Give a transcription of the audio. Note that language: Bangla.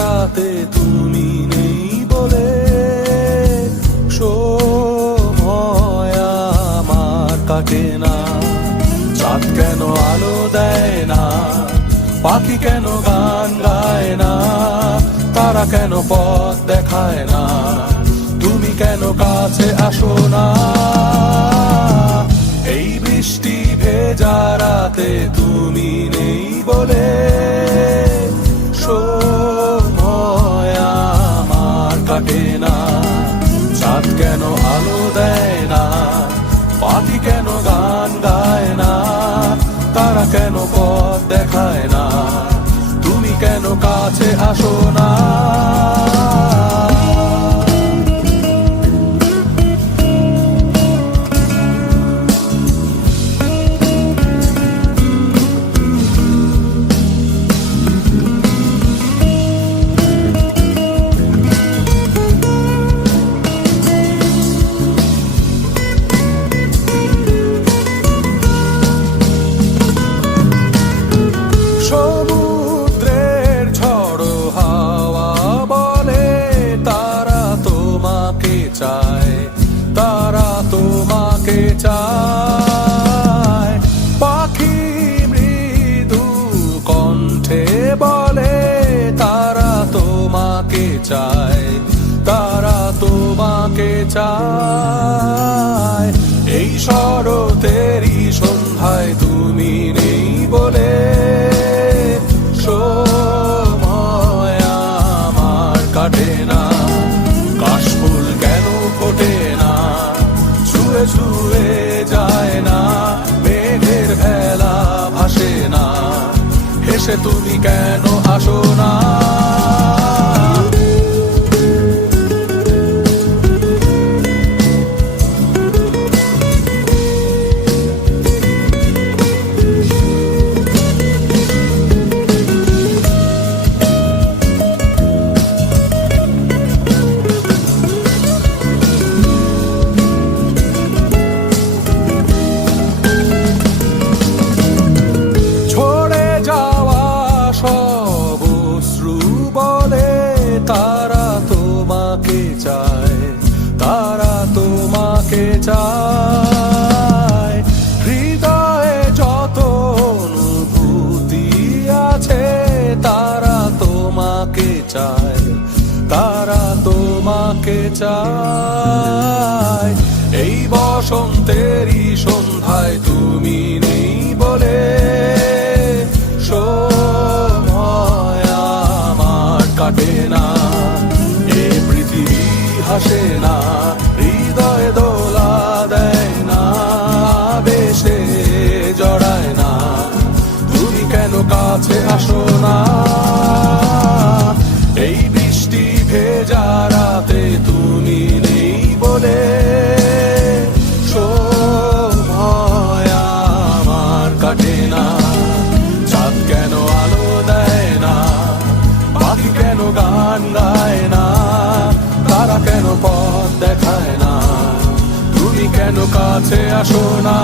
রাতে তুমি নেই বলে সময় আমার কাটে না। চাঁদ কেন আলো দেয় না, পাখি কেন গান গায় না, তারা কেন পথ দেখায় না, তুমি কেন কাছে আসো না। এই বৃষ্টি ভেজা রাতে তুমি নেই বলে সময় আমার কাটে না। চাঁদ কেন আলো দেয় না, পাখি কেন গান গায় না, তারা কেন পথ দেখায় না, তুমি কেন কাছে আসো না। সমুদ্রের ঝড়ো হাওয়া বলে তারা তোমাকে চায়, তারা তোমাকে চায়। পাখি মৃদু কণ্ঠে বলে তারা তোমাকে চায়, তারা তোমাকে চায়। এই শরতেরই সন্ধ্যায় তুমি নেই বলে সময় আমার কাটে না। কাশফুল কেন ফোটে না, ছুঁয়ে ছুঁয়ে যায় না, মেঘের ভেলা ভাসে না, হেসে তুমি কেন আসো না। তারা তোমাকে চায়, তারা তোমাকে চায়। হৃদয়ে যত অনুভূতি আছে তারা তোমাকে চায়, তারা তোমাকে চায়। এই বসন্তেরই সন্ধ্যায় তুমি নেই বলে সময় আমার কাটে না। এ পৃথিবী হাসে না, হৃদয় দোলা দেয় না, বেশে জড়ায় না, তুমি কেন কাছে আসো না। এই বৃষ্টি ভেজা রাতে তুমি নেই বলে সময় আমার কাটে না। চাঁদ কেন আলো দেয় না, পাখি কেন গান গায় না, তারা কেন পথ দেখায় না, তুমি কেন কাছে আসো না।